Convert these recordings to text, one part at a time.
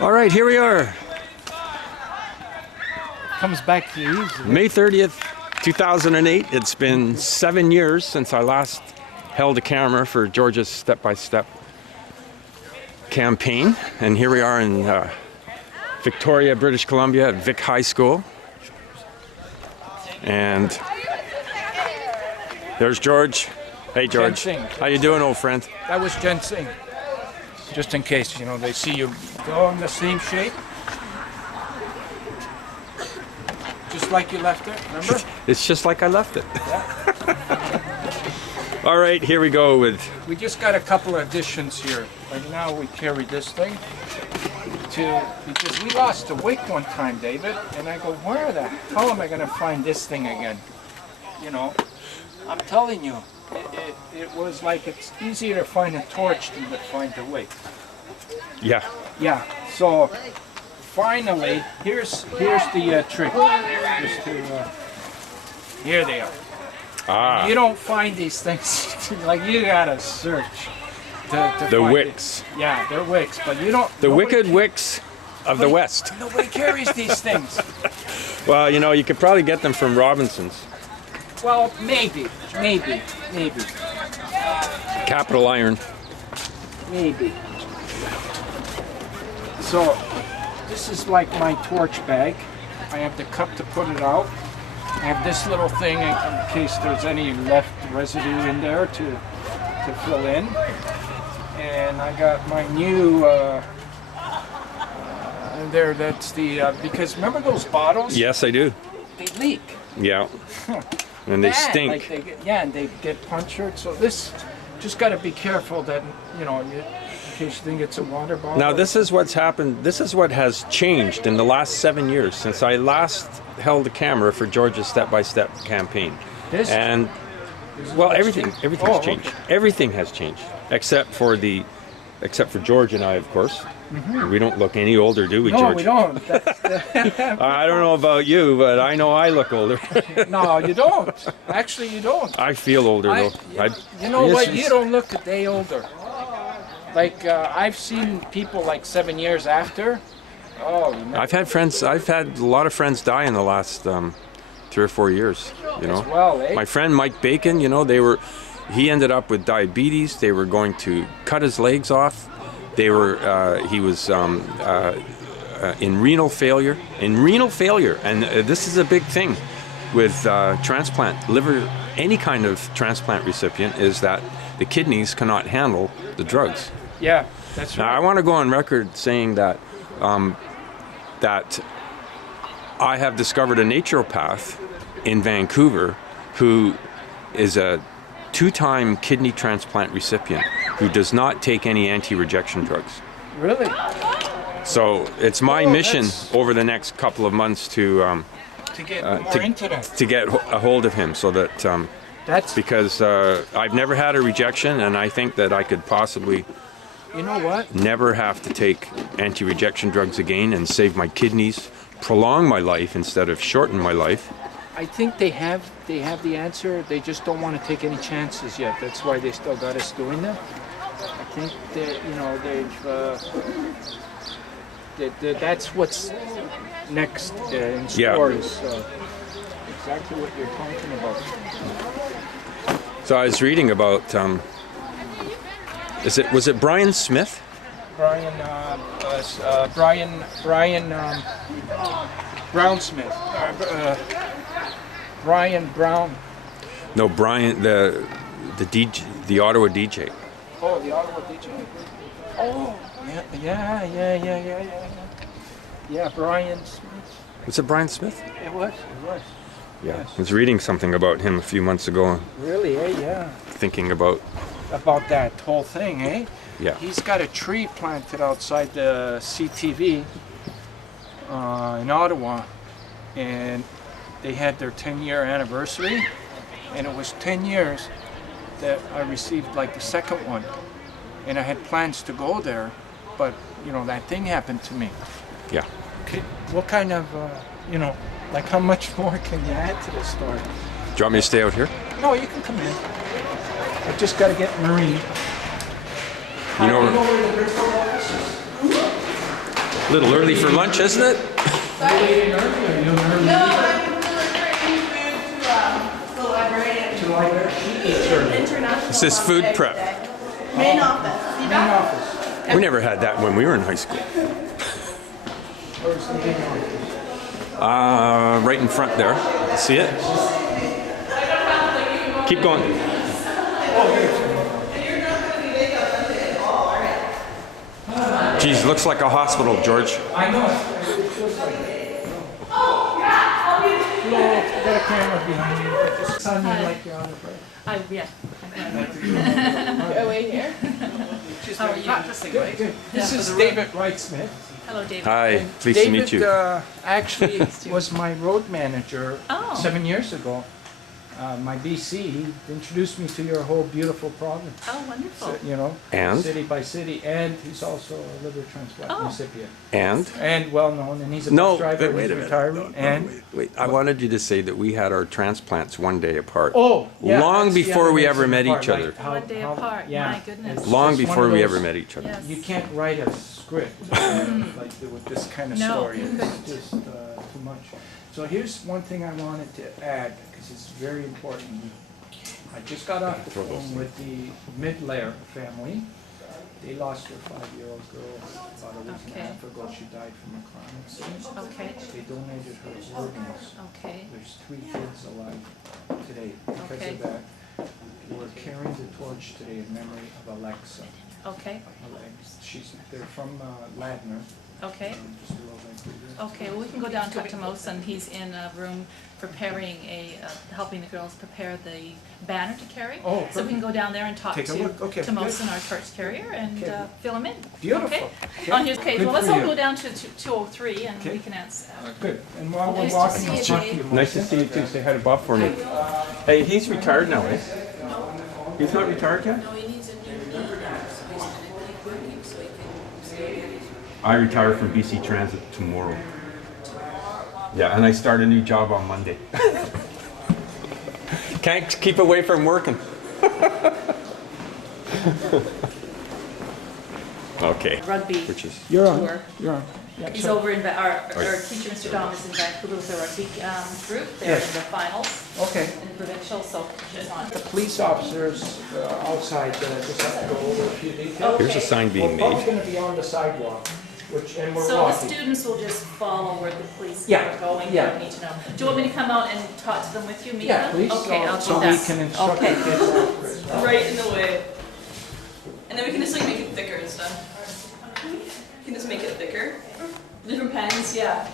All right, here we are. Comes back to you easily. May 30th, 2008. It's been 7 years since I last held a camera for Georgia's step-by-step campaign. And here we are in Victoria, British Columbia at Vic High School. And there's George. Hey, George. Ginseng. How you doing, old friend? That was ginseng. Just in case, you know, they see you go in the same shape. Just like you left it, remember? It's just like I left it. Yeah. All right, here we go with... We just got a couple of additions here. Like now we carry this thing because we lost the wick one time, David, and I go, where the hell am I going to find this thing again? You know, I'm telling you, it was like it's easier to find a torch than to find the wick. Yeah. Yeah, so finally, here's the trick. Just to, here they are. Ah. You don't find these things, like you gotta search to The find wicks. it. Yeah, they're wicks, but you don't. The nobody wicked wicks of the West. Nobody carries these things. Well, you know, you could probably get them from Robinson's. Well, maybe. Capital Iron. Maybe. So, this is like my torch bag. I have the cup to put it out. I have this little thing in case there's any left residue in there to fill in. And I got my new, there, that's the, because remember those bottles? Yes, I do. They leak. Yeah. And they Bad, stink. like they get, yeah, and they get punctured. So this, just got to be careful that, you know, in case you think it's a water bottle. Now, this is what's happened. This is what has changed in the last 7 years since I last held a camera for Georgia's step-by-step campaign. This? And, well, everything's Oh, changed. okay. Everything has changed, except for George and I, of course. Mm-hmm. We don't look any older, do we, No, George? we don't. I don't know about you, but I know I look older. No, you don't. Actually, you don't. I feel older, though. You know what? You don't look a day older. Like, I've seen people like 7 years after. Oh, no. I've had a lot of friends die in the last 3 or 4 years, you know. As well, eh? My friend Mike Bacon, you know, he ended up with diabetes. They were going to cut his legs off. He was in renal failure. And this is a big thing with transplant, liver, any kind of transplant recipient, is that the kidneys cannot handle the drugs. Yeah, that's right. Now, I want to go on record saying that that I have discovered a naturopath in Vancouver who is a 2-time kidney transplant recipient who does not take any anti-rejection drugs. Really? So it's my mission over the next couple of months to get more into that. to get a hold of him, so that That's because I've never had a rejection, and I think that I could possibly, you know what? never have to take anti-rejection drugs again and save my kidneys, prolong my life instead of shorten my life. I think they have the answer. They just don't want to take any chances yet. That's why they still got us doing that. I think that, you know, that's what's next in store. Yeah. Is exactly what you're talking about. So I was reading about, was it Brian Smith? Brown Smith. Brian Brown. No, Brian, the DJ, the Ottawa DJ. Oh, the Ottawa DJ. Oh, yeah. Yeah, Brian Smith. Was it Brian Smith? It was. Yeah, Yes. I was reading something about him a few months ago, Really, eh? Yeah. thinking about, About that whole thing, eh? yeah. He's got a tree planted outside the CTV in Ottawa, and they had their 10-year anniversary, and it was 10 years that I received like the second one, and I had plans to go there, but you know, that thing happened to me. Yeah. Okay, what kind of, you know, like how much more can you add to this story? Do you want me to stay out here? No, you can come in. I just got to get Marie. You know, where the Bristol office is? little early for lunch, isn't it? No, I'm delivering food to the librarian. To the library? International. This is food Holiday prep. today. Main office. See Main that? office. We never had that when we were in high school. Where's the main office? Right in front there. See it? Keep going. Geez, looks like a hospital, George. I know. It feels like it. Hello, got a camera behind you. But just sound like you're on the break. Go away here. How are you? Practicing, Good, right? good. This is David Wright-Smith. Hello, David. Hi, pleased to meet you. David actually was my road manager Oh. 7 years ago. My BC, he introduced me to your whole beautiful province. Oh, wonderful. So, you know, And? city by city, and he's also a liver transplant Oh. recipient. And? And well known, and he's a No, bus driver, wait he's a minute. retired, No, and wait. I wanted you to say that we had our transplants one day apart. oh, yeah, Long that's the before we ever amazing met part, each other. like how- One day how- apart, yeah, my goodness. it's Long just one before of we those- ever met each other. Yes. You can't write a script like with this kind of No, story. you It's couldn't. just too much. So here's one thing I wanted to add because it's very important. I just got off the phone with the Midlayer family. They lost their 5-year-old girl about a week and a Okay. half ago. She died from a car accident. Okay. They donated her organs. Okay. There's 3 kids alive today because Okay. of that. We're carrying the torch today in memory of Alexa. Okay. They're from Ladner. Okay. Just a little bit. Okay. Well, we can go down and talk to Mohsen. He's in a room preparing helping the girls prepare the banner to carry. Oh, So we can go down there and talk Take a to look. Okay, good. Mohsen, our torch carrier, and Okay. fill him in. Beautiful. Okay. Okay. On his case. Good Well, let's for all you. go down to 203 and Okay. we can answer. Good. And while we're Nice to walking, see I'll you, talk to Dave. you. Nice to see you too. Say hi to Bob for me. Hey, he's retired now, eh? He's not retired yet? No, he needs a new knee now, so he's gonna keep working so he can stay at his I retire from BC Transit tomorrow. Yeah, and I start a new job on Monday. Can't keep away from working. Okay. Rugby Which is You're on. tour. You're on. Yeah, He's so- over in our teacher, Mr. Dom, is in Vancouver with the rugby group. They're Yes. in the finals Okay. in the provincial, so she's on. The police officers outside just have to go over a few details. Here's a sign being We're probably made. going to be on the sidewalk, and we're So the walking. students will just follow where the police Yeah, are going, they yeah. don't need to know. Do you want me to come out and talk to them with you, meet Yeah, them? please. Okay, I'll do So that. we can instruct the Okay. kids after as well. right in the way. And then we can just like make it thicker and stuff. You can just make it thicker. Different pens, yeah.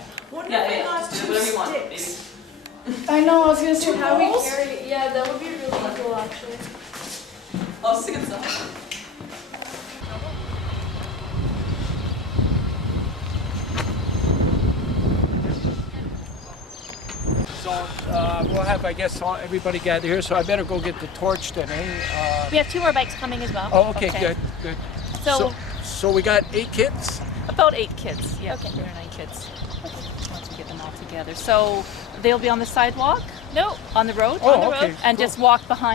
Yeah, just do whatever you want, baby. I know, I was gonna say how we carry. Yeah, that would be really cool actually. I'll stick it some. So we'll have, I guess, everybody gather here. So I better go get the torch then, eh? We have 2 more bikes coming as well. Oh, okay, good, good. So, we got 8 kids. About 8 kids, yeah, 8 or 9 kids. Once we get them all together. So they'll be on the sidewalk? no, On the road? Oh, On the okay, road. And cool. just walk behind